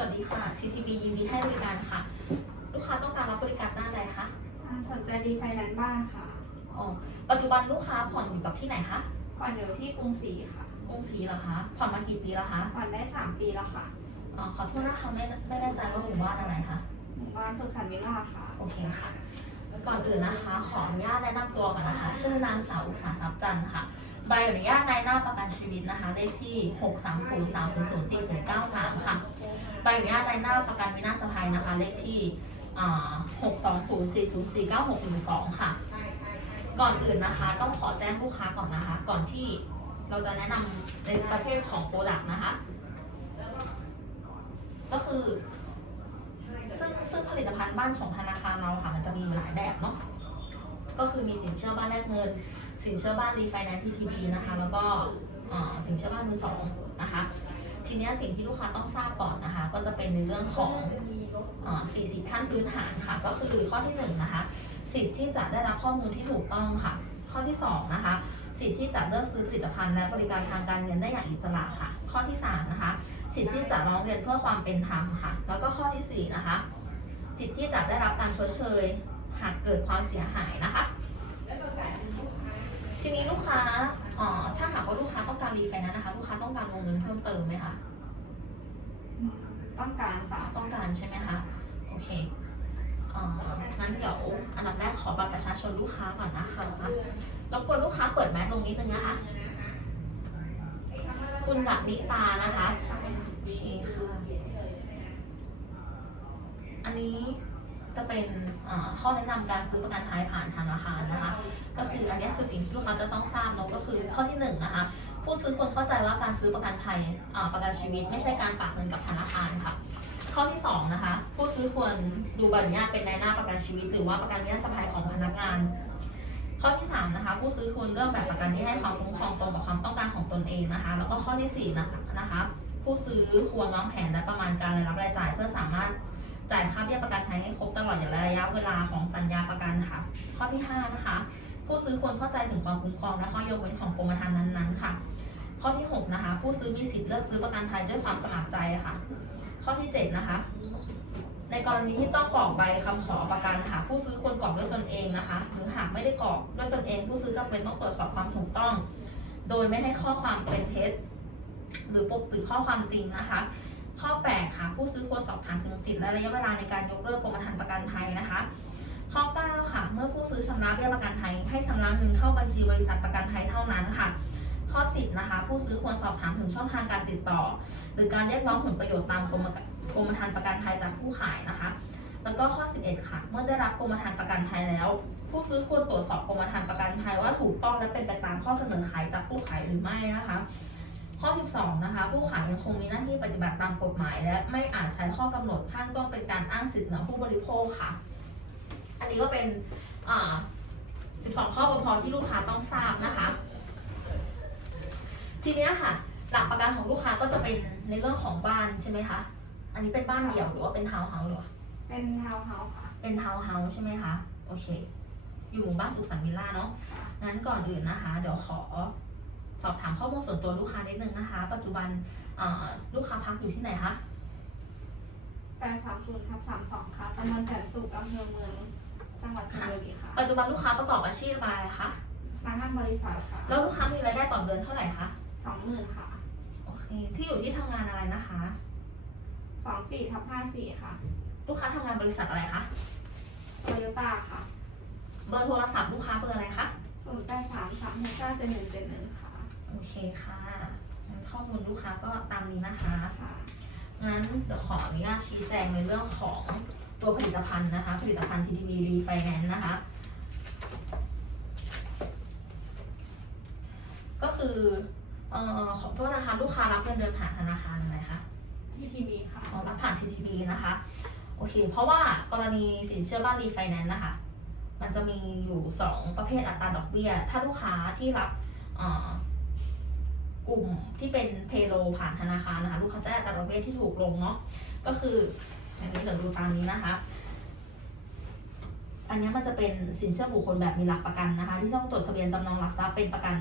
วัสดีค่ะ TTB ยินดีให้บริการค่ะ ลูกค้าต้องการรับบริการด้านใดคะอ่าสนใจดีไฟแนนซ์บ้างค่ะอ๋อปัจจุบันลูกค้าผ่อนอยู่กับที่ไหนคะผ่อนอยู่ที่กรุงศรีค่ะกรุงศรีเหรอคะผ่อนมากี่ปีแล้วคะผ่อนได้สามปีแล้วค่ะอ๋อขอโทษนะคะไม่ไม่แน่ใจว่าหมู่บ้านอะไรคะหมู่บ้านสุขสันต์วิลล่าค่ะ โอเคค่ะ ก่อนอื่นนะคะ ขออนุญาตแนะนำตัวก่อนนะคะ ชื่อนางสาวอุตสาทรัพย์จันทร์ค่ะ ใบอนุญาตนายหน้าประกันชีวิตนะคะ เลขที่ 6 3 0 3 0 0 4 0 9 3 ค่ะ ใบอนุญาตนายหน้าประกันวินาศภัยนะคะ เลขที่อ่า6 2 0 4 0 4 9 6 1 2 ค่ะ ก่อนอื่นนะคะ ต้องขอแจ้งลูกค้าก่อนนะคะ ก่อนที่เราจะแนะนำในประเภทของโปรดักต์นะคะ ก็คือ ซึ่งซึ่งผลิตภัณฑ์บ้านของธนาคารเราค่ะมันจะมีหลายแบบเนาะก็คือมีสินเชื่อบ้านแลกเงิน สินเชื่อบ้านรีไฟแนนซ์ทีทีบีนะคะ แล้วก็สินเชื่อบ้านมือสองนะคะทีนี้สิ่งที่ลูกค้าต้องทราบก่อนนะคะ ก็จะเป็นในเรื่องของสี่สิทธิขั้นพื้นฐานค่ะ ก็คือข้อที่หนึ่งนะคะสิทธิ์ที่จะได้รับข้อมูลที่ถูกต้องค่ะ ข้อที่สองนะคะสิทธิ์ที่จะเลือกซื้อผลิตภัณฑ์และบริการทางการเงินได้อย่างอิสระค่ะ ข้อที่สามนะคะ สิทธิ์ที่จะร้องเรียนเพื่อความเป็นธรรมค่ะ แล้วก็ข้อที่สี่นะคะสิทธิ์ที่จะได้รับการชดเชย หากเกิดความเสียหายนะคะ ทีนี้ลูกค้าเอ่อถ้าหากว่าลูกค้าต้องการรีไฟแนนซ์นะคะ ลูกค้าต้องการวงเงินเพิ่มเติมไหมคะต้องการค่ะต้องการใช่ไหมคะโอเคเอ่องั้นเดี๋ยวอันดับแรกขอบัตรประชาชนลูกค้าก่อนนะคะรบกวนลูกค้าเปิดแมสลงนิดนึงนะคะ คุณดับนิตานะคะโอเคค่ะ อันนี้จะเป็นข้อแนะนำการซื้อประกันภัยผ่านธนาคารนะคะ ก็คืออันนี้คือสิ่งที่ลูกค้าจะต้องทราบเนอะก็คือข้อที่หนึ่งนะคะผู้ซื้อควรเข้าใจว่าการซื้อประกันภัยอ่าประกันชีวิต ไม่ใช่การฝากเงินกับธนาคารค่ะ ข้อที่สองนะคะผู้ซื้อควรดูใบอนุญาตเป็นนายหน้าประกันชีวิต หรือว่าประกันวินาศภัยของพนักงาน ข้อที่สามนะคะผู้ซื้อควรเลือกแบบประกันที่ให้ความคุ้มครองตรงกับความต้องการของตนเองนะคะ แล้วก็ข้อที่สี่นะคะนะคะผู้ซื้อควรวางแผนและประมาณการรายรับรายจ่ายเพื่อสามารถจ่ายค่าเบี้ยประกันภัยให้ครบตลอดอย่างระยะเวลาของสัญญาประกันค่ะ ข้อที่ห้านะคะ ผู้ซื้อควรเข้าใจถึงความคุ้มครองและข้อยกเว้นของกรมธรรม์นั้นๆค่ะ ข้อที่หกนะคะ ผู้ซื้อมีสิทธิ์เลือกซื้อประกันภัยด้วยความสมัครใจค่ะ ข้อที่เจ็ดนะคะ ในกรณีที่ต้องกรอกใบคำขอประกันค่ะผู้ซื้อควรกรอกด้วยตนเองนะคะ หรือหากไม่ได้กรอกด้วยตนเอง ผู้ซื้อจำเป็นต้องตรวจสอบความถูกต้อง โดยไม่ให้ข้อความเป็นเท็จหรือปกปิดข้อความจริงนะคะ ข้อ8ค่ะผู้ซื้อควรสอบถามถึงสิทธิ์และระยะเวลาในการยกเลิกกรมธรรม์ประกันภัยนะคะ ข้อ9ค่ะ เมื่อผู้ซื้อชำระเบี้ยประกันภัย ให้ชำระเงินเข้าบัญชีบริษัทประกันภัยเท่านั้นค่ะข้อ 10 นะคะ ผู้ซื้อควรสอบถามถึงช่องทางการติดต่อ หรือการเรียกร้องผลประโยชน์ตามกรม กรมธรรม์ประกันภัยจากผู้ขายนะคะ แล้วก็ข้อ 11 ค่ะ เมื่อได้รับกรมธรรม์ประกันภัยแล้ว ผู้ซื้อควรตรวจสอบกรมธรรม์ประกันภัยว่าถูกต้องและเป็นไปตามข้อเสนอขายจากผู้ขายหรือไม่นะคะข้อ 12 นะคะ ผู้ขายยังคงมีหน้าที่ปฏิบัติตามกฎหมาย และไม่อาจใช้ข้อกำหนดข้างต้นเป็นการอ้างสิทธิเหนือผู้บริโภคค่ะ อันนี้ก็เป็นอ่า12 ข้อบทที่ลูกค้าต้องทราบนะคะ ทีนี้ค่ะ หลักประกันของลูกค้าก็จะเป็นในเรื่องของบ้านใช่ไหมคะ นนี้เป็นบ้านเดี่ยวหรือว่าเป็นทาวน์เฮาส์หรือว่าเป็นทาวน์เฮาส์ค่ะ เป็นทาวน์เฮาส์ใช่ไหมคะ โอเค อยู่หมู่บ้านสุขสันต์วิลล่าเนาะ งั้นก่อนอื่นนะคะ เดี๋ยวขอสอบถามข้อมูลส่วนตัวลูกค้านิดนึงนะคะ ปัจจุบันเอ่อลูกค้าพักอยู่ที่ไหนคะแปดสามศูนย์ทับสามสองค่ะตำบลแสนสุขอำเภอเมืองจังหวัดชลบุรีค่ะ ปัจจุบันลูกค้าประกอบอาชีพอะไรคะพนักงานบริษัทค่ะ แล้วลูกค้ามีรายได้ต่อเดือนเท่าไหร่คะสองหมื่นค่ะ โอเค ที่อยู่ที่ทำงานอะไรนะคะ สองสี่ทับห้าสี่ค่ะลูกค้าทำงานบริษัทอะไรคะโตโยต้าค่ะเบอร์โทรศัพท์ลูกค้าเบอร์อะไรคะศูนย์แปดสามสามหกเก้าเจ็ดหนึ่งเจ็ดหนึ่งค่ะ โอเคค่ะงั้นข้อมูลลูกค้าก็ตามนี้นะคะ ค่ะงั้นเดี๋ยวขออนุญาตชี้แจงในเรื่องของตัวผลิตภัณฑ์นะคะ ผลิตภัณฑ์ TTB Refinance นะคะ ก็คือ เอ่อขอโทษนะคะ ลูกค้ารับเงินเดือนผ่านธนาคารอะไรคะ ที่ทีวีค่ะอ๋อรับผ่าน TTB นะคะ โอเค เพราะว่ากรณีสินเชื่อบ้าน Refinance นะคะ มันจะมีอยู่ 2 ประเภทอัตราดอกเบี้ย ถ้าลูกค้าที่รับกลุ่มที่เป็นเพโลผ่านธนาคารนะคะ ลูกค้าจะได้อัตราดอกเบี้ยที่ถูกลงเนาะ ก็คือ อันนี้เดี๋ยวดูตามนี้นะคะ อันนี้มันจะเป็นสินเชื่อบุคคลแบบมีหลักประกันนะคะ ที่ต้องจดทะเบียนจำนองหลักทรัพย์เป็นประกัน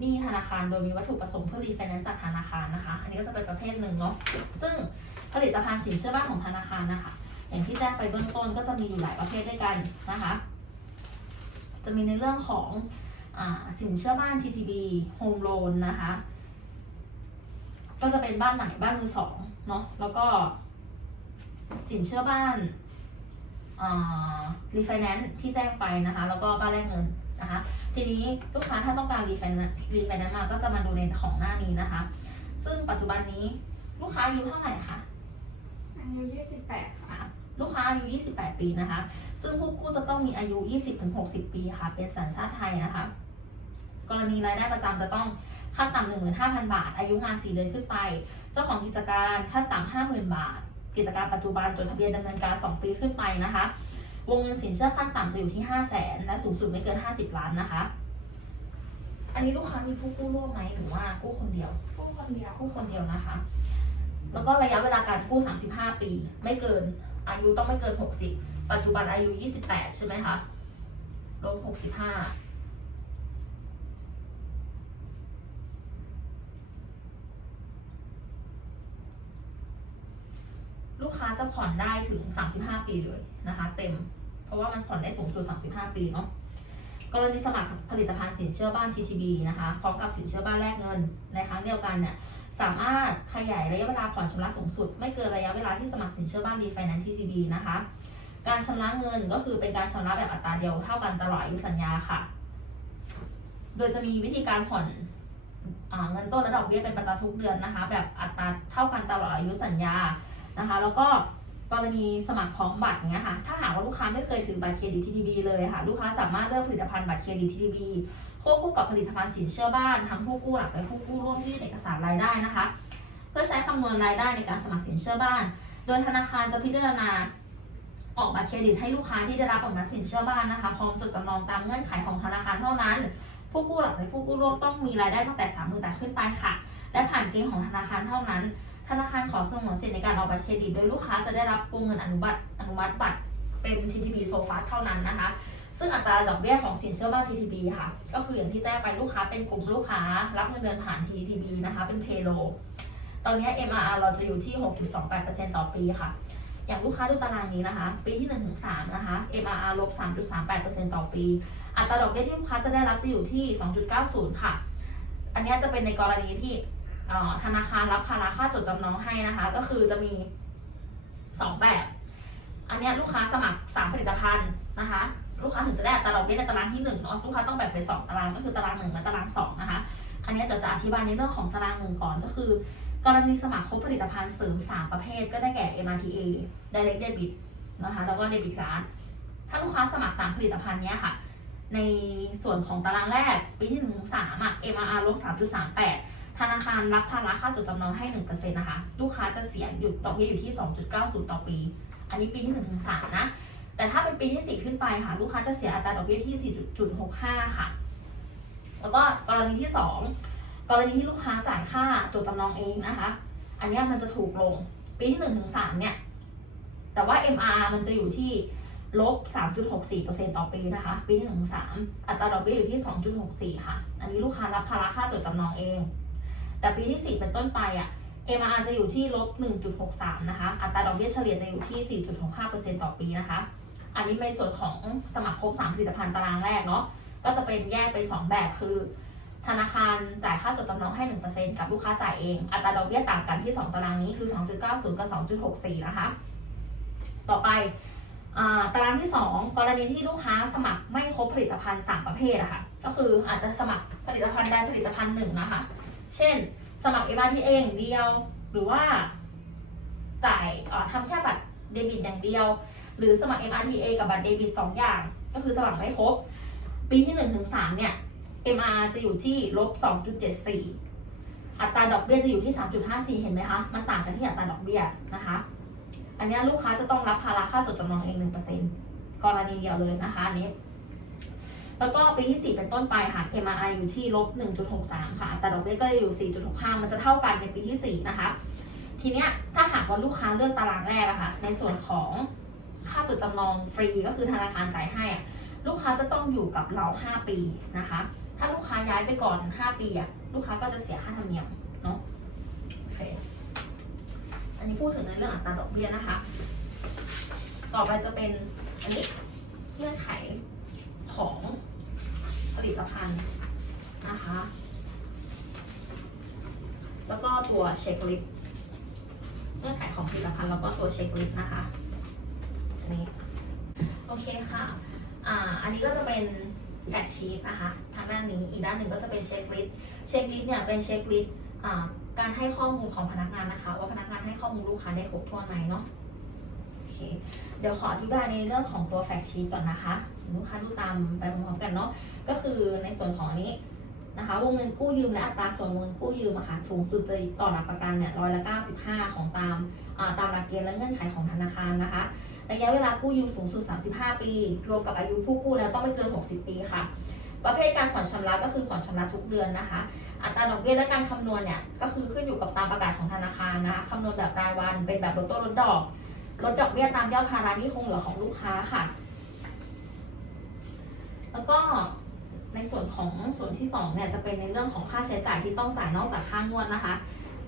นี้ธนาคารโดยมีวัตถุประสงค์เพื่อรีไฟแนนซ์จากธนาคารนะคะ อันนี้ก็จะเป็นประเภทหนึ่งเนาะ ซึ่งผลิตภัณฑ์สินเชื่อบ้านของธนาคารนะคะ อย่างที่แจ้งไปเบื้องต้นก็จะมีอยู่หลายประเภทด้วยกันนะคะ จะมีในเรื่องของอสินเชื่อบ้าน TTB Home Loan นะคะ ก็จะเป็นบ้านไหนบ้านมือสองเนาะ แล้วก็สินเชื่อบ้านรีไฟแนนซ์ที่แจ้งไปนะคะ แล้วก็บ้านแลกเงิน นะคะ ทีนี้ลูกค้าถ้าต้องการรีไฟแนนซ์รีไฟแนนซ์มาก็จะมาดูในของหน้านี้นะคะ ซึ่งปัจจุบันนี้ลูกค้าอายุเท่าไหร่คะอายุ28ค่ะ ลูกค้าอายุ 28 ปีนะคะ ซึ่งผู้กู้จะต้องมีอายุ 20-60 ปีค่ะ เป็นสัญชาติไทยนะคะ กรณีรายได้ประจำจะต้องขั้นต่ำ15,000 บาท อายุงาน 4 เดือนขึ้นไป เจ้าของกิจการขั้นต่ำ50,000 บาท กิจการปัจจุบันจดทะเบียนดำเนินการ 2 ปีขึ้นไปนะคะ วงเงินสินเชื่อขั้นต่ำจะอยู่ที่ 5 0 0แสนและสูงสุดไม่เกิน 50 ล้านนะคะ อันนี้ลูกค้ามีผู้กู้ร่วมไหมหรือว่ากู้คนเดียวผู้คนเดียว กู้คนเดียวนะคะ แล้วก็ระยะเวลาการกู้ 35 ปี ไม่เกิน อายุต้องไม่เกิน 60 ปัจจุบันอายุ 28 ใช่ไหมคะ ลบ 65 ลูกค้าจะผ่อนได้ถึง 35 ปีเลยนะคะ เต็ม เพราะว่ามันผ่อนได้สูงสุด 35 ปีเนาะกรณีสมัครผลิตภัณฑ์สินเชื่อบ้าน TTB นะคะพร้อมกับสินเชื่อบ้านแลกเงินในครั้งเดียวกันเนี่ยสามารถขยายระยะเวลาผ่อนชำระสูงสุด ไม่เกินระยะเวลาที่สมัครสินเชื่อบ้านรีไฟแนนซ์ TTB นะคะ การชำระเงินก็คือเป็นการชำระแบบอัตราเดียวเท่ากันตลอดอายุสัญญาค่ะ โดยจะมีวิธีการผ่อนอเงินต้นและดอกเบี้ยเป็นประจำทุกเดือนนะคะ แบบอัตราเท่ากันตลอดอายุสัญญา นะคะ แล้วก็กรณีสมัครพร้อมบัตรเนี้ยค่ะ ถ้าหากว่าลูกค้าไม่เคยถือบัตรเครดิต TTB เลยค่ะ ลูกค้าสามารถเลือกผลิตภัณฑ์บัตรเครดิต TTB ควบคู่กับผลิตภัณฑ์สินเชื่อบ้านทั้งผู้กู้หลักและผู้กู้ร่วมที่เอกสารรายได้นะคะ เพื่อใช้คำนวณรายได้ในการสมัครสินเชื่อบ้าน โดยธนาคารจะพิจารณาออกบัตรเครดิตให้ลูกค้าที่ได้รับออกมาสินเชื่อบ้านนะคะ พร้อมจดจำนองตามเงื่อนไขของธนาคารเท่านั้น ผู้กู้หลักและผู้กู้ร่วมต้องมีรายได้ตั้งแต่สามหมื่นบาทขึ้นไปค่ะ และผ่านเกณฑ์ของธนาคารเท่านั้น นาคารขอสงวนสิทธิ์ในการออกบัตรเครดิต โดยลูกค้าจะได้รับวงเงินอนุบัตอนุมัติบัตรเป็น TTB โซฟาเท่านั้นนะคะ ซึ่งอัตราดอกเบี้ยของสินเชื่อบ้าน TTB ค่ะ ก็คืออย่างที่แจ้งไปลูกค้าเป็นกลุ่มลูกค้า รับเงินเดือนผ่าน TTB นะคะ เป็น payroll ตอนนี้ MRR เราจะอยู่ที่ 6.28%ต่อปีค่ะ อย่างลูกค้าดูตารางนี้นะคะ ปีที่1ถึง3นะคะ MRR ลบ 3.38%ต่อปี อัตราดอกเบี้ยที่ลูกค้าจะได้รับจะอยู่ที่ 2.90 ค่ะ อันนี้จะเป็นในกรณีที่ ธนาคารรับภาระค่าจดจำนองให้นะคะ ก็คือจะมี 2 แบบ อันนี้ลูกค้าสมัคร 3 ผลิตภัณฑ์นะคะ ลูกค้าถึงจะได้อัตราดอกเบี้ในตารางที่1นาะลูกค้าต้องแบ่งเป็น2ตารางก็คือตาราง1และตาราง2นะคะ อันนี้ยเดี๋ยวจะอธิบายในเรื่องของตารางหนึ่งก่อนก็คือ กรณีสมัครครบผลิตภัณฑ์เสริม 3 ประเภท ก็ได้แก่ MRTA Direct Debit นะคะ แล้วก็ Debit Card ถ้าลูกค้าสมัคร 3 ผลิตภัณฑ์นี้ค่ะ ในส่วนของตารางแรกปีที่1ถึง3อะ MRR ลบ3.38 ธนาคารรับภาระค่าจดจำนองให้1%นะคะ ลูกค้าจะเสียอยู่ดอกเบี้ยอยู่ที่2.90ต่อปี อันนี้ปีที่1ถึง3นะ แต่ถ้าเป็นปีที่4ขึ้นไปค่ะ ลูกค้าจะเสียอัตราดอกเบี้ยที่4.65ค่ะ แล้วก็กรณีที่2กรณีที่ลูกค้าจ่ายค่าจดจำนองเองนะคะ อันนี้มันจะถูกลง ปีที่1ถึง3เนี่ย แต่ว่า MRR มันจะอยู่ที่ลบ 3.64%ต่อปีนะคะ ปีที่1ถึง3อัตราดอกเบี้ยอยู่ที่ 2.64 ค่ะ อันนี้ลูกค้ารับภาระค่าจดจำนองเอง แต่ปีที่ 4 เป็นต้นไปอะ MRR จะอยู่ที่ลบ 1.63 นะคะ อัตราดอกเบี้ยเฉลี่ยจะอยู่ที่ 4.65%ต่อปีนะคะ อันนี้ในส่วนของสมัครครบ 3 ผลิตภัณฑ์ตารางแรกเนาะ ก็จะเป็นแยกไป 2 แบบคือ ธนาคารจ่ายค่าจดจำนองให้ 1%กับลูกค้าจ่ายเอง อัตราดอกเบี้ยต่างกันที่ 2 ตารางนี้คือ 2.90 กับ 2.64 นะคะ ต่อไปตารางที่ 2 กรณีที่ลูกค้าสมัครไม่ครบผลิตภัณฑ์ 3 ประเภทอะค่ะ ก็คืออาจจะสมัครผลิตภัณฑ์ใดผลิตภัณฑ์หนึ่งนะคะ เช่น สมัคร MRTA อย่างเดียว หรือว่าจ่ายอ่อทำแค่บัตรเดบิตอย่างเดียว หรือสมัคร MRTA กับบัตรเดบิตสองอย่าง ก็คือสมัครไม่ครบ ปีที่1ถึง3เนี่ย MR จะอยู่ที่ลบ2.74 อัตราดอกเบี้ยจะอยู่ที่ 3.54 เห็นไหมคะ มันต่างกันที่อัตราดอกเบี้ยนะคะ อันนี้ลูกค้าจะต้องรับภาระค่าจดจำนองเอง 1%กรณีเดียวเลยนะคะอันนี้ แล้วก็ปีที่ 4 เป็นต้นไปค่ะ MRI อยู่ที่ลบ 1.63 ค่ะอัตราดอกเบี้ยก็อยู่ 4.65 มันจะเท่ากันในปีที่ 4 นะคะ ทีเนี้ยถ้าหากว่าลูกค้าเลือกตารางแรกอะค่ะ ในส่วนของค่าจดจำนองฟรีก็คือธนาคารจ่ายให้อะลูกค้าจะต้องอยู่กับเรา 5 ปีนะคะ ถ้าลูกค้าย้ายไปก่อน 5 ปีอะลูกค้าก็จะเสียค่าธรรมเนียมเนาะโอเค อันนี้พูดถึงในเรื่องอัตราดอกเบี้ยนะคะ ต่อไปจะเป็นอันนี้เงื่อนไขของ ลิตภัณฑ์นะคะ แล้วก็ตัวเช็คลิสต์เงื่อนไขของผลิตภัณฑ์แล้วก็ตัวเช็คลิสต์นะคะอันนี้โอเคค่ะอ่าอันนี้ก็จะเป็นแฟกชีตนะคะทางด้านนี้อีกด้านหนึ่งก็จะเป็นเช็คลิสต์เช็คลิสต์เนี่ยเป็นเช็คลิสต์การให้ข้อมูลของพนักงานนะคะ ว่าพนักงานให้ข้อมูลลูกค้าได้ครบถ้วนไหมเนาะ เดี๋ยวขออธิบายในเรื่องของตัวแฟกชีตก่อนนะคะลูกค้าดูตามไปพร้อมๆกันเนาะก็คือในส่วนของอันนี้นะคะวงเงินกู้ยืมและอัตราส่วนวงเงินกู้ยืมอะค่ะสูงสุดจะต่อหลักประกันเนี่ยร้อยละ95ของตามตามหลักเกณฑ์และเงื่อนไขของธนาคารนะคะระยะเวลากู้ยืมสูงสุด 35 ปี รวมกับอายุผู้กู้แล้วต้องไม่เกิน 60 ปีค่ะ ประเภทการผ่อนชำระก็คือผ่อนชำระทุกเดือนนะคะ อัตราดอกเบี้ยและการคำนวณเนี่ยก็คือขึ้นอยู่กับตามประกาศของธนาคารนะคะคำนวณแบบรายวันเป็นแบบลดต้นลดดอก ลดดอกเบี้ยตามยอดภาระที่คงเหลือของลูกค้าค่ะ แล้วก็ในส่วนของส่วนที่สองเนี่ยจะเป็นในเรื่องของค่าใช้จ่ายที่ต้องจ่ายนอกจากค่างวดนะคะ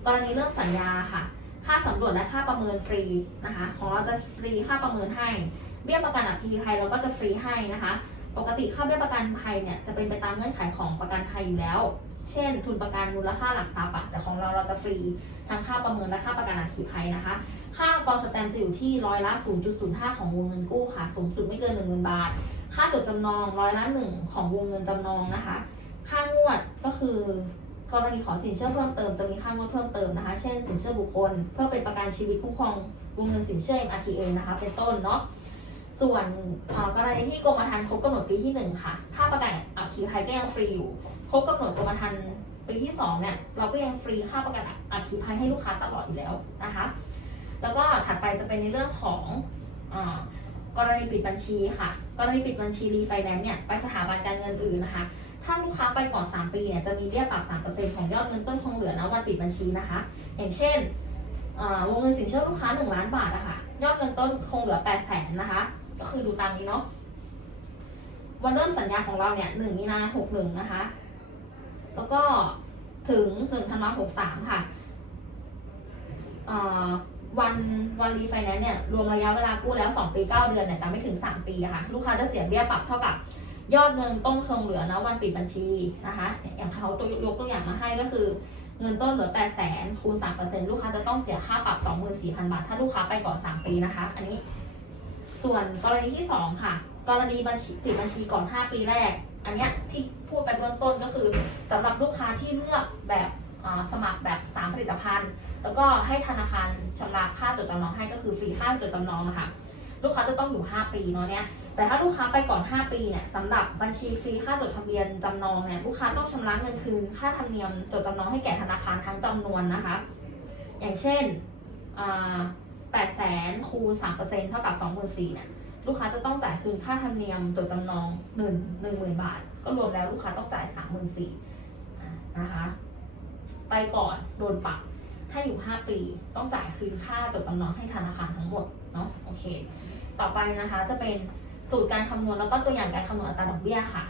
กรณีเริ่มสัญญาค่ะ ค่าสำรวจและค่าประเมินฟรีนะคะ ของเราจะฟรีค่าประเมินให้ เบี้ยประกันอัคคีภัยเราก็จะฟรีให้นะคะ ปกติค่าเบี้ยประกันภัยเนี่ยจะเป็นไปตามเงื่อนไขของประกันภัยอยู่แล้ว เช่น ทุนประกันมูลค่าหลักทรัพย์อะแต่ของเราเราจะฟรีทั้งค่าประเมินและค่าประกันอัคคีภัยนะคะ ค่ากองสแตมจะอยู่ที่ร้อยละ 0.05 ของวงเงินกู้ค่ะ สูงสุดไม่เกิน 1 0,000 บาท ค่าจดจำนองร้อยละหนึ่งของวงเงินจำนองนะคะ ค่างวดก็คือกรณีขอสินเชื่อเพิ่มเติมจะมีค่างวดเพิ่มเติมนะคะ เช่นสินเชื่อบุคคล เพื่อเป็นประกันชีวิตคุ้มครองวงเงินสินเชื่อ MRTA นะคะ เป็นต้นเนาะส่วนกรณีที่กรมธรรม์ครบกำหนดปีที่หนึ่งค่ะ ค่าประกันอัคคีภัยก็ยังฟรีอยู่ รบกำหนดกรมธรรม์ปีที่สองเนี่ยเราก็ยังฟรีค่าประกันอัคคีภัยให้ลูกค้าตลอดอยู่แล้วนะคะ แล้วก็ถัดไปจะเป็นในเรื่องของอกรณีปิดบัญชีค่ะ กรณีปิดบัญชีรีไฟแนนซ์เนี่ยไปสถาบันการเงินอื่นนะคะ ถ้าลูกค้าไปก่อน 3 ปีเนี่ยจะมีเบี้ยปรับ 3%ของยอดเงินต้นคงเหลือนะวันปิดบัญชีนะคะ อย่างเช่นวงเงินสินเชื่อลูกค้า 1 ล้านบาทอะค่ะยอดเงินต้นคงเหลือ 8 0 0 0 0นะคะ ก็คือดูตามนี้เนาะวันเริ่มสัญญาของเราเนี่ย1มีนา61นะคะ แล้วก็ถึง1ธันวา63ค่ะเอ่อวันวันรีไฟแนนซ์เนี่ยรวมระยะเวลากู้แล้ว 2 ปี 9 เดือนเนี่ยแต่ไม่ถึง 3 ปีอะค่ะลูกค้าจะเสียเบี้ยปรับเท่ากับ ยอดเงินต้นคงเหลือนะวันปิดบัญชีนะคะอย่างเขาตัวยกตัวอย่างมาให้ก็คือ เงินต้นเหลือ 8 0 0 0 0คูณ 3%ลูกค้าจะต้องเสียค่าปรับ 24,000 บาท ถ้าลูกค้าไปก่อน 3 ปีนะคะ อันนี้ส่วนกรณีที่ 2 ค่ะ กรณีบัญชีปิดบัญชีก่อน 5 ปีแรก อันเนี้ยที่พูดไปเบื้องต้นก็คือสำหรับลูกค้าที่เลือกแบบสมัครแบบ 3 ผลิตภัณฑ์ แล้วก็ให้ธนาคารชำระค่าจดจำนองให้ก็คือฟรีค่าจดจำนองนะคะลูกค้าจะต้องอยู่ 5 ปีเนาะเนี่ยแต่ถ้าลูกค้าไปก่อน 5 ปีเนี่ยสำหรับบัญชีฟรีค่าจดทะเบียนจำนองเนี่ยลูกค้าต้องชำระเงินคืนค่าธรรมเนียมจดจำนองให้แก่ธนาคารทั้งจำนวนนะคะ อย่างเช่นแปดแสนคูณสามเปอร์เซ็นต์เท่ากับสองหมื่นสี่เนี่ย ลูกค้าจะต้องจ่ายคืนค่าธรรมเนียมจดจำนองหนึ่งหนึ่งหมื่นบาท ก็รวมแล้วลูกค้าต้องจ่ายสามหมื่นสี่นะคะ ไปก่อนโดนปรับถ้าอยู่ 5 ปี ต้องจ่ายคืนค่าจดจำนองให้ธนาคารทั้งหมดเนาะโอเค ต่อไปนะคะจะเป็นสูตรการคำนวณแล้วก็ตัวอย่างการคำนวณอัตราดอกเบี้ยค่ะ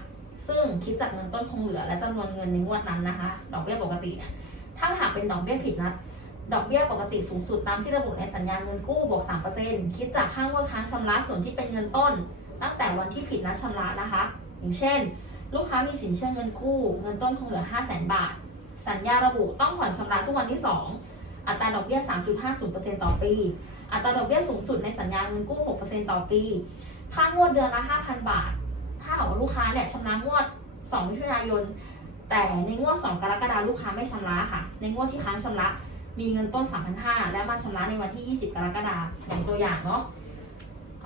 ซึ่งคิดจากเงินต้นคงเหลือและจำนวนเงินในงวดนั้นนะคะ ดอกเบี้ยปกติเนี่ยถ้าหากเป็นดอกเบี้ยผิดนัด ดอกเบี้ยปกติสูงสุดตามที่ระบุในสัญญาเงินกู้บวก 3%คิดจากค่างวดค้างชำระส่วนที่เป็นเงินต้น ตั้งแต่วันที่ผิดนัดชำระนะคะ อย่างเช่น ลูกค้ามีสินเชื่อเงินกู้ เงินต้นคงเหลือ 5 0 0 0 0 0 บาท สัญญาระบุต้องผ่อนชำระทุกวันที่ 2 อัตราดอกเบี้ย 3.50%ต่อปี อัตราดอกเบี้ยสูงสุดในสัญญาเงินกู้ 6%ต่อปี ค่างวดเดือนละ 5,000 บาท ถ้าหากว่าลูกค้าเนี่ยชำระงวด 2 มิถุนายน แต่ในงวด 2 กรกฎาคมลูกค้าไม่ชำระค่ะ ในงวดที่ค้างชำระ มีเงินต้น 3,500 และมาชำระในวันที่ 20 กรกฎาคมอย่างตัวอย่างเนาะ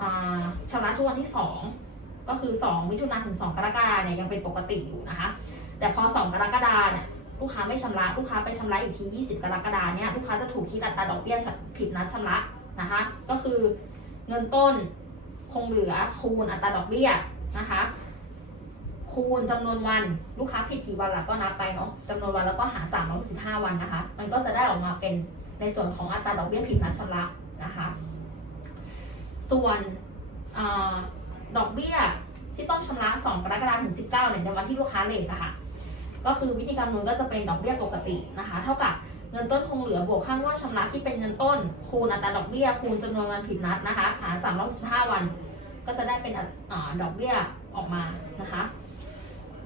อ่าชำระทุกวันที่ 2 ก็คือ 2 มิถุนายนถึง 2 กรกฎาคมเนี่ยยังเป็นปกติอยู่นะคะ แต่พอ 2 กรกฎาคมเนี่ยลูกค้าไม่ชำระลูกค้าไปชำระอีกที 20 กรกฎาคมเนี่ยลูกค้าจะถูกคิดอัตราดอกเบี้ยผิดนัดชำระนะคะ ก็คือเงินต้นคงเหลือคูณอัตราดอกเบี้ยนะคะ คูณจำนวนวันลูกค้าผิดกี่วันล่ะก็นับไปเนาะจำนวนวันแล้วก็หาร365 วันนะคะ มันก็จะได้ออกมาเป็นในส่วนของอัตราดอกเบี้ยผิดนัดชำระนะคะ ส่วนอดอกเบี้ยที่ต้องชำระ 2 กรกฎาคมถึง 19เนี่ยในวันที่ลูกค้าเลทอะคะก็คือวิธีการคำนวณก็จะเป็นดอกเบี้ยปกตินะคะ เท่ากับเงินต้นคงเหลือบวกค่างวดชำระที่เป็นเงินต้น คูณอัตราดอกเบี้ยคูณจำนวนวันผิดนัดนะคะหาร365 วัน ก็จะได้เป็นอดอกเบี้ยออกมานะคะ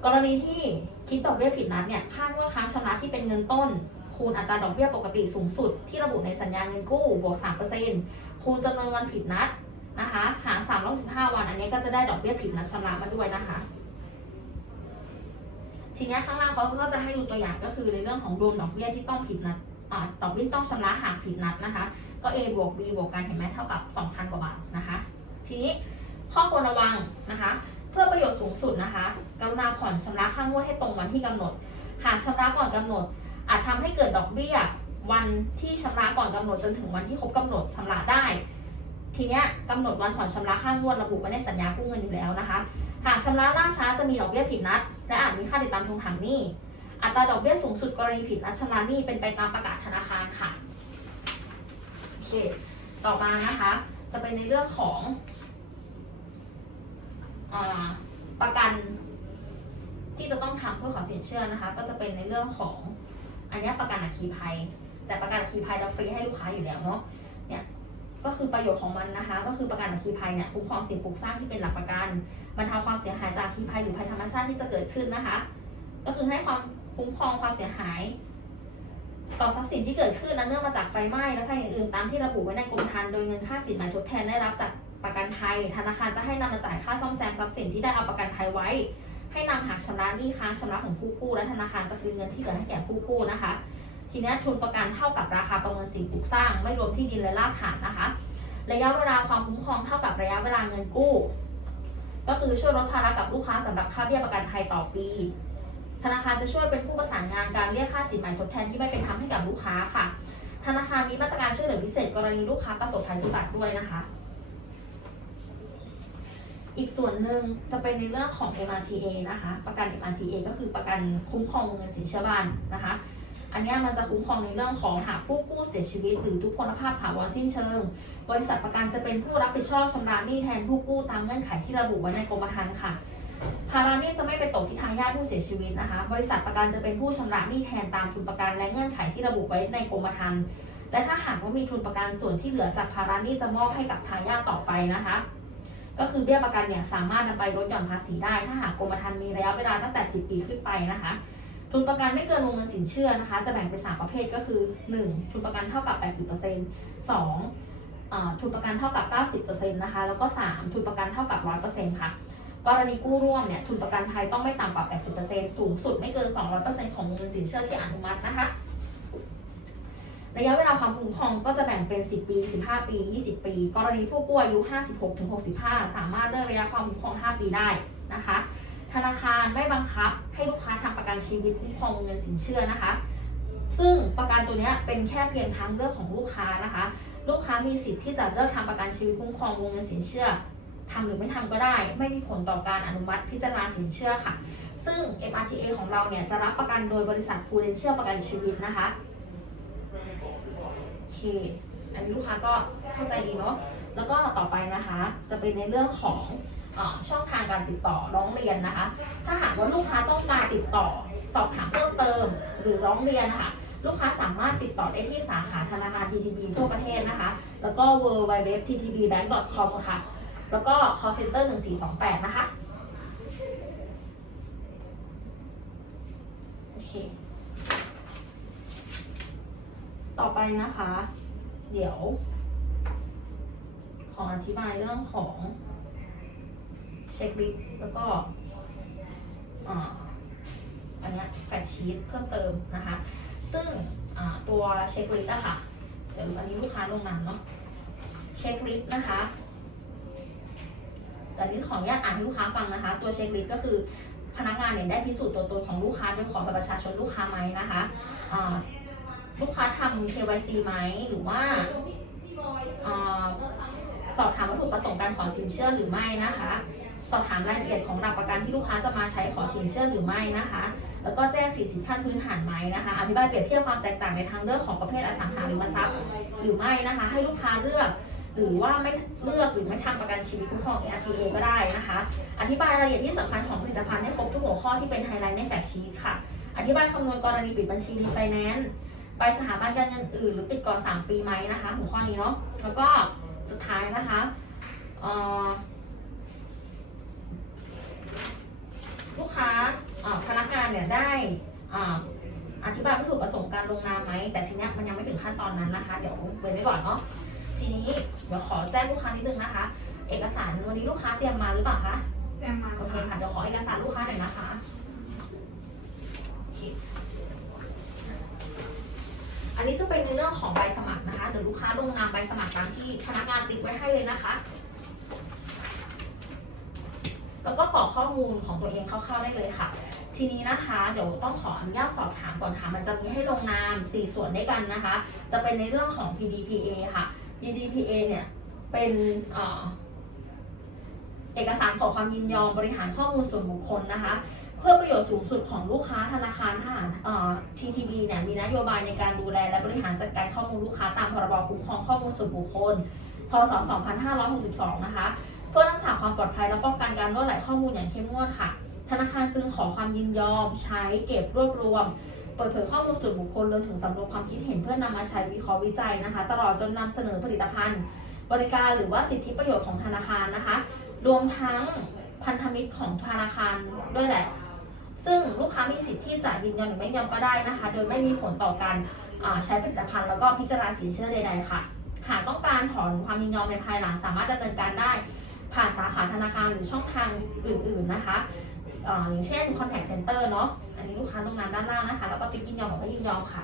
กรณีที่คิดดอกเบี้ยผิดนัดเนี่ยค่างวดค้างชำระที่เป็นเงินต้น คูณอัตราดอกเบี้ยปกติสูงสุด ที่ระบุในสัญญาเงินกู้บวก3%คูณจำนวนวันผิดนัดนะคะ หาร365 วัน อันนี้ก็จะได้ดอกเบี้ยผิดนัดชำระมาด้วยนะคะ ทีนี้ข้างล่างเขาก็จะให้ดูตัวอย่างก็คือในเรื่องของรวมดอกเบี้ยที่ต้องผิดนัดอดอกเบี้ยต้องชำระหากผิดนัดนะคะ ก็ A บวก B บวกกันเห็นไหมเท่ากับ 2,000 กว่าบาทนะคะ ทีนี้ข้อควรระวังนะคะ เพื่อประโยชน์สูงสุดนะคะกรุณาผ่อนชำระค่างวดให้ตรงวันที่กำหนด หากชำระก่อนกำหนด อาจทำให้เกิดดอกเบี้ย วันที่ชำระก่อนกำหนดจนถึงวันที่ครบกำหนดชำระได้ ทีเนี้ยกำหนดวันผ่อนชำระค่างวดระบุไว้ในสัญญากู้เงินอยู่แล้วนะคะ หากชำระล่าช้าจะมีดอกเบี้ยผิดนัด และอาจมีค่าติดตามทวงถามหนี้อัตราดอกเบี้ยสูงสุดกรณีผิดนัดชำระหนี้เป็นไปตามประกาศธนาคารค่ะโอเคต่อมานะคะ จะเป็นในเรื่องของ ประกันที่จะต้องทำเพื่อขอสินเชื่อนะคะ ก็จะเป็นในเรื่องของอันนี้ประกันอัคคีภัย แต่ประกันอัคคีภัยจะฟรีให้ลูกค้าอยู่แล้วเนาะเนี่ยก็คือประโยชน์ของมันนะคะ ก็คือประกันอัคคีภัยเนี่ยคุ้มครองสิ่งปลูกสร้างที่เป็นหลักประกันบรรเทาความเสียหายจากอัคคีภัยหรือภัยธรรมชาติที่จะเกิดขึ้นนะคะ ก็คือให้ความคุ้มครองความเสียหาย ต่อทรัพย์สินที่เกิดขึ้นนั้นเนื่องมาจากไฟไหม้และภัยอื่นๆตามที่ระบุไว้ในกรมธรรม์โดยเงินค่าสินไหมทดแทนได้รับจาก ประกันภัยธนาคารจะให้นำมาจ่ายค่าซ่อมแซมทรัพย์สินที่ได้เอาประกันภัยไว้ ให้นำหักชำระหนี้ค้างชำระของผู้กู้ และธนาคารจะคืนเงินที่เหลือให้แก่ผู้กู้นะคะ ทีนี้ทุนประกันเท่ากับราคาประเมินสิ่งปลูกสร้าง ไม่รวมที่ดินและรากฐานนะคะ ระยะเวลาความคุ้มครองเท่ากับระยะเวลาเงินกู้ ก็คือช่วยลดภาระกับลูกค้าสำหรับค่าเบี้ยประกันภัยต่อปีธนาคารจะช่วยเป็นผู้ประสานงานการเรียกค่าสินไหม่ทดแทนที่ไม่เป็นธรรมให้กับลูกค้าค่ะ ธนาคารมีมาตรการช่วยเหลือพิเศษกรณีลูกค้าประสบภัยพิบัติด้วยนะคะ อีกส่วนหนึ่งจะเป็นในเรื่องของ MRTA นะคะ ประกัน MRTA ก็คือประกันคุ้มครองวงเงินสินเชื่อบ้านนะคะ อันนี้มันจะคุ้มครองในเรื่องของหากผู้กู้เสียชีวิต หรือทุพพลภาพถาวรสิ้นเชิง บริษัทประกันจะเป็นผู้รับผิดชอบชำระหนี้แทนผู้กู้ตามเงื่อนไขที่ระบุไว้ในกรมธรรม์ค่ะภาระหนี้จะไม่ไปตกที่ทางญาติผู้เสียชีวิตนะคะ บริษัทประกันจะเป็นผู้ชำระหนี้แทนตามทุนประกันและเงื่อนไขที่ระบุไว้ในกรมธรรม์และถ้าหากว่ามีทุนประกันส่วนที่เหลือจากภาระหนี้จะมอบให้กับทายาทต่อไปนะคะ ก็คือเบี้ยประกันเนี่ยสามารถนำไปลดหย่อนภาษีได้ ถ้าหากกรมธรรม์มีระยะเวลาตั้งแต่ 10 ปีขึ้นไปนะคะ ทุนประกันไม่เกินวงเงินสินเชื่อนะคะ จะแบ่งเป็น 3 ประเภทก็คือ 1. ทุนประกันเท่ากับ 80% 2. อ่าทุนประกันเท่ากับ 90%นะคะ แล้วก็ 3. ทุนประกันเท่ากับ 100%ค่ะ กรณีกู้ร่วมเนี่ย ทุนประกันภัยต้องไม่ต่ำกว่า 80%สูงสุดไม่เกิน 200%ของวงเงินสินเชื่อที่อนุมัตินะคะ ระยะเวลาความคุ้มครองก็จะแบ่งเป็น 10 ปี 15 ปี 20 ปี กรณีผู้กู้อายุ 56 ถึง 65 สามารถเลือกระยะความคุ้มครอง 5 ปีได้นะคะ ธนาคารไม่บังคับให้ลูกค้าทำประกันชีวิตคุ้มครองเงินสินเชื่อนะคะ ซึ่งประกันตัวนี้เป็นแค่เพียงทางเลือกของลูกค้านะคะ ลูกค้ามีสิทธิ์ที่จะเลือกทำประกันชีวิตคุ้มครองวงเงินสินเชื่อทำหรือไม่ทำก็ได้ ไม่มีผลต่อการอนุมัติพิจารณาสินเชื่อค่ะ ซึ่ง MRTA ของเราเนี่ยจะรับประกันโดยบริษัท Prudential ประกันชีวิตนะคะ เค อันนี้ลูกค้าก็เข้าใจดีเนาะ แล้วก็ต่อไปนะคะ จะเป็นในเรื่องของอช่องทางการติดต่อร้องเรียนนะคะ ถ้าหากว่าลูกค้าต้องการติดต่อสอบถามเพิ่มเติม หรือร้องเรียนนะคะลูกค้าสามารถติดต่อได้ที่สาขาธนาคาร TTB ทั่วประเทศนะคะ แล้วก็ w w w t t b b a n k c o m ค่ะ แล้วก็ call center 1428 นะคะ โอเค ต่อไปนะคะ เดี๋ยว ขออธิบายเรื่องของเช็คลิสต์แล้วก็อันเนี้ยแฟกชีตเพิ่มเติมนะคะ ซึ่งตัวเช็คลิสต์อะค่ะ เดี๋ยวอันนี้ลูกค้าลงนามเนาะ เช็คลิสต์นะคะแต่นี้ขออนุญาตอ่านให้ลูกค้าฟังนะคะ ตัวเช็คลิสต์ก็คือพนักงานเนี่ยได้พิสูจน์ตัวตนของลูกค้าโดยขอบัตรประชาชนลูกค้าไหมนะคะอ่า ลูกค้าทำ KYC ไหมหรือว่าอ่าสอบถามวัตถุประสงค์การขอสินเชื่อหรือไม่นะคะ สอบถามรายละเอียดของหลักประกันที่ลูกค้าจะมาใช้ขอสินเชื่อหรือไม่นะคะ แล้วก็แจ้งสิทธิขั้นพื้นฐานไหมนะคะ อธิบายเปรียบเทียบความแตกต่างในทางเลือกของประเภทอสังหาริมทรัพย์หรือไม่นะคะ ให้ลูกค้าเลือกหรือว่าไม่เลือกหรือไม่ทำประกันชีวิตคุ้มครอง ARTA ก็ได้นะคะ อธิบายรายละเอียดที่สำคัญของผลิตภัณฑ์ให้ครบทุกหัวข้อที่เป็นไฮไลท์ในแฟกชีตค่ะ อธิบายคำนวณกรณีปิดบัญชีรีไฟแนนซ์ ไปสถาบันการเงินอื่น หรือปิดก่อน 3 ปีไหมนะคะ หัวข้อนี้เนาะแล้วก็สุดท้ายนะคะเอ่อลูกค้าพนักงานเนี่ยได้อธิบายวัตถุประสงค์การลงนามไหม แต่ทีนี้มันยังไม่ถึงขั้นตอนนั้นนะคะ เดี๋ยวเว้นไว้ก่อนเนาะทีนี้เดี๋ยวขอแจ้งลูกค้านิดนึงนะคะ เอกสารวันนี้ลูกค้าเตรียมมาหรือเปล่าคะ เตรียมมา โอเคค่ะ เดี๋ยวขอเอกสารลูกค้าหน่อยนะคะโอเคอันนี้จะ เป็นในเรื่องของใบสมัครนะคะ เดี๋ยวลูกค้าลงนามใบสมัครตามที่พนักงานติ๊กไว้ให้เลยนะคะ แล้วก็กรอกข้อมูลของตัวเองคร่าวๆได้เลยค่ะ ทีนี้นะคะเดี๋ยวต้องขออนุญาตสอบถามก่อนค่ะ มันจะมีให้ลงนาม 4 ส่วนด้วยกันนะคะ จะเป็นในเรื่องของ PDPA ค่ะ PDPA เนี่ยเป็นเอกสารขอความยินยอมบริหารข้อมูลส่วนบุคคลนะคะ พื่อประโยชน์สูงสุดของลูกค้าธนาคารทหารเอ่อ TTB เนี่ยมีนโยบายในการดูแลและบริหารจัดการข้อมูลลูกค้าตามพรบคุ้มครองข้อมูลส่วนบุคคล พศ 2562 นะคะ เพื่อรักษาความปลอดภัยและป้องกันการล่วไหลข้อมูลอย่างเข้มงวดค่ะ ธนาคารจึงขอความยินยอม ใช้เก็บรวบรวม เปิดเผยข้อมูลส่วนบุคคลรวมถึงสำรวจความคิดเห็นเพื่อนำมาใช้วิเคราะห์วิจัยนะคะ ตลอดจนนำเสนอผลิตภัณฑ์ บริการหรือว่าสิทธิประโยชน์ของธนาคารนะคะ รวมทั้งพันธมิตรของธนาคารด้วยแหละ ซึ่งลูกค้ามีสิทธิ์ที่จะยินยอมหรือไม่ยินยอมก็ได้นะคะ โดยไม่มีผลต่อการใช้ผลิตภัณฑ์แล้วก็พิจารณาสินเชื่อใดๆค่ะ หากต้องการถอนความยินยอมในภายหลังสามารถดำเนินการได้ ผ่านสาขาธนาคารหรือช่องทางอื่น ๆนะคะอย่างเช่น contact center เนาะ อันนี้ลูกค้าลงนามด้านล่างนะคะ แล้วก็จะยินยอมหรือไม่ยินยอมค่ะ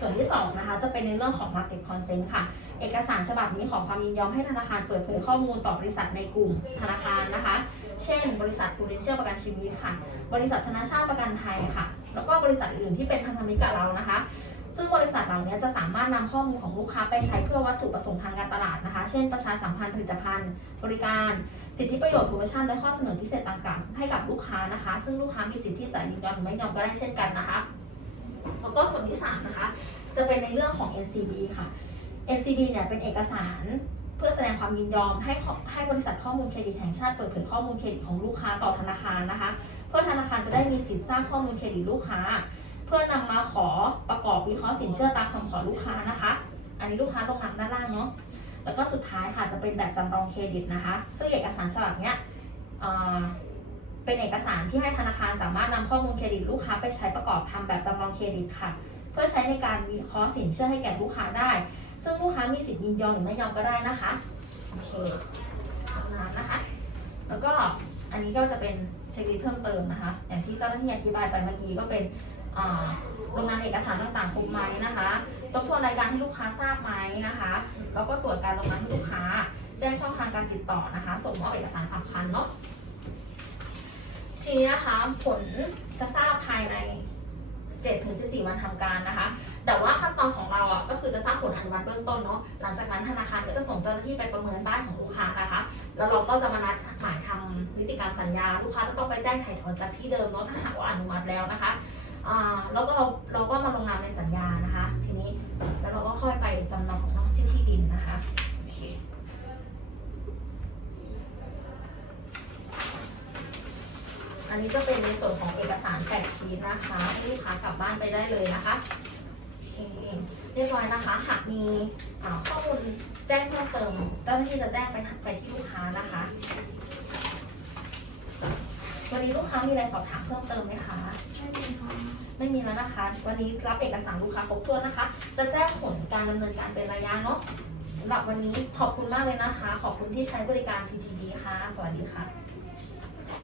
ส่วนที่สองนะคะจะเป็นในเรื่องของ market consent ค่ะ เอกสารฉบับนี้ขอความยินยอมให้ธนาคารเปิดเผยข้อมูลต่อบริษัทในกลุ่มธนาคารนะคะ เช่น บริษัท Prudential ประกันชีวิตค่ะ บริษัทธนาชาติประกันภัยค่ะ แล้วก็บริษัทอื่นที่เป็นพันธมิตรกับเรานะคะ ซึ่งบริษัทเหล่านี้จะสามารถนำข้อมูลของลูกค้าไปใช้เพื่อวัตถุประสงค์ทางการตลาดนะคะ เช่น ประชาสัมพันธ์ผลิตภัณฑ์ บริการ สิทธิประโยชน์โปรโมชั่นและข้อเสนอพิเศษต่างๆ ให้กับลูกค้านะคะ ซึ่งลูกค้ามีสิทธิ์ที่จะยินยอมหรือไม่ยินยอมก็ได้เช่นกันนะคะ แล้วก็ส่วนที่สามนะคะ จะเป็นในเรื่องของ NCB ค่ะ NCB เนี่ยเป็นเอกสารเพื่อแสดงความยินยอมให้ให้บริษัทข้อมูลเครดิตแห่งชาติเปิดเผยข้อมูลเครดิตของลูกค้าต่อธนาคารนะคะ เพื่อธนาคารจะได้มีสิทธิ์สร้างข้อมูลเครดิตลูกค้า เพื่อนำมาขอประกอบวิเคราะห์สินเชื่อตามคำขอลูกค้านะคะ อันนี้ลูกค้าลงนามด้านล่างเนาะแล้วก็สุดท้ายค่ะจะเป็นแบบจำลองเครดิตนะคะ ซึ่งเอกสารฉบับเนี้ย เป็นเอกสารที่ให้ธนาคารสามารถนำข้อมูลเครดิตลูกค้าไปใช้ประกอบทำแบบจำลองเครดิตค่ะ เพื่อใช้ในการวิเคราะห์สินเชื่อให้แก่ลูกค้าได้ ซึ่งลูกค้ามีสิทธิ์ยินยอมหรือไม่ยอมก็ได้นะคะโอเคตานนะคะ แล้วก็อันนี้ก็จะเป็นเช็คลิสต์เพิ่มเติมนะคะ อย่างที่เจ้าหน้าที่อธิบายไปเมื่อกี้ก็เป็นอ่าลงนามเอกสารต่างๆครบไหมนะคะทบทวนรายการให้ลูกค้าทราบไหมนะคะ แล้วก็ตรวจการลงนามให้ลูกค้า แจ้งช่องทางการติดต่อนะคะ ส่งมอบเอกสารสำคัญเนาะ ทีนี้นะคะผลจะทราบภายใน7ถึง14 วันทำการนะคะ แต่ว่าขั้นตอนของเราอะก็คือจะทราบผลอนุมัติเบื้องต้นเนาะ หลังจากนั้นธนาคารก็จะส่งเจ้าหน้าที่ไปประเมินบ้านของลูกค้านะคะ แล้วเราก็จะมานัดหมายทำนิติกรรมสัญญา ลูกค้าจะต้องไปแจ้งไถ่ถอนจากที่เดิมเนาะถ้าหากว่าอนุมัติแล้วนะคะอ่าแล้วก็เราเราก็มาลงนามในสัญญานะคะ ทีนี้แล้วเราก็ค่อยไปจำนองที่ที่ดินนะคะโอเคอันนี้ก็เป็นในส่วนของเอกสารแฟกชีตนะคะให้ลูกค้ากลับบ้านไปได้เลยนะคะโอเคเรียบร้อยนะคะ หากมีอ่าข้อมูลแจ้งเพิ่มเติมเจ้าหน้าที่จะแจ้งไปไปที่ลูกค้านะคะวันนี้ลูกค้ามีอะไรสอบถามเพิ่มเติมไหมคะ ไม่มีค่ะไม่มีแล้วนะคะ วันนี้รับเอกสารลูกค้าครบถ้วนนะคะ จะแจ้งผลการดำเนินการเป็นระยะเนาะสำหรับวันนี้ขอบคุณมากเลยนะคะ ขอบคุณที่ใช้บริการ TTB ค่ะ สวัสดีค่ะ